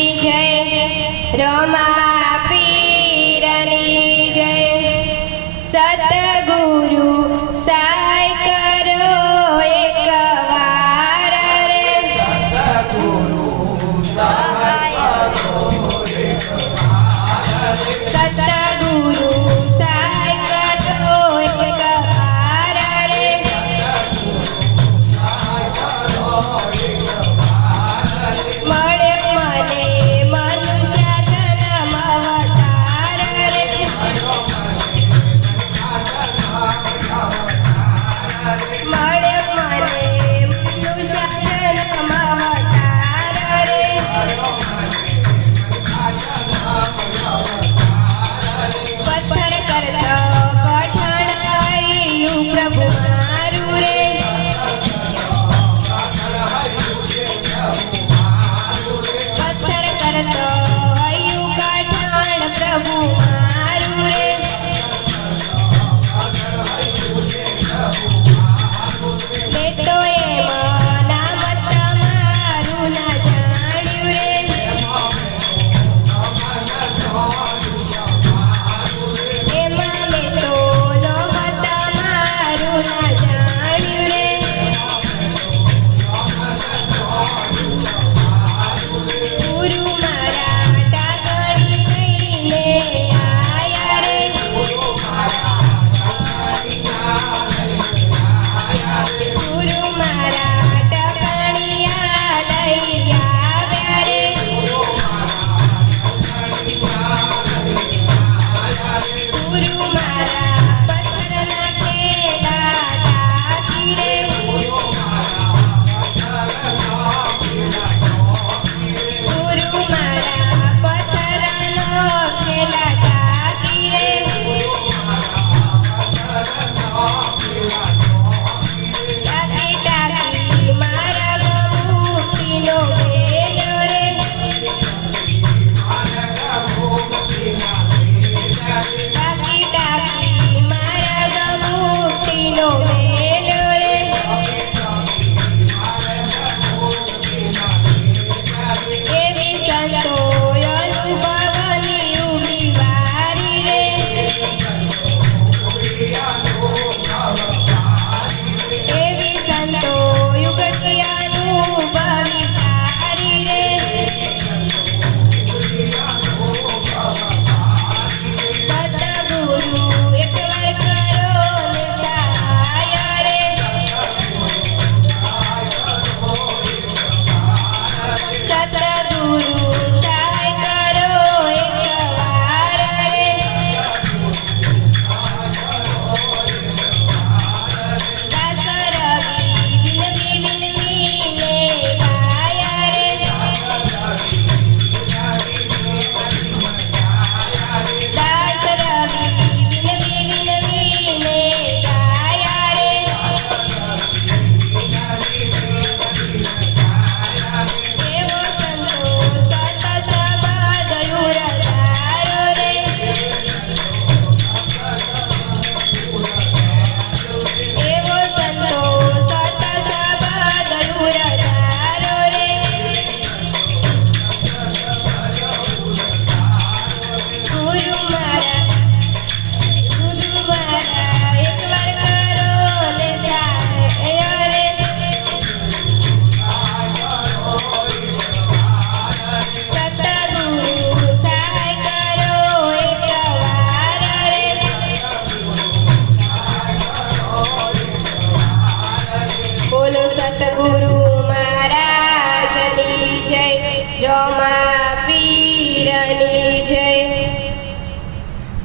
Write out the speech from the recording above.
જય રમા પીરની જય સતગુરુ பாட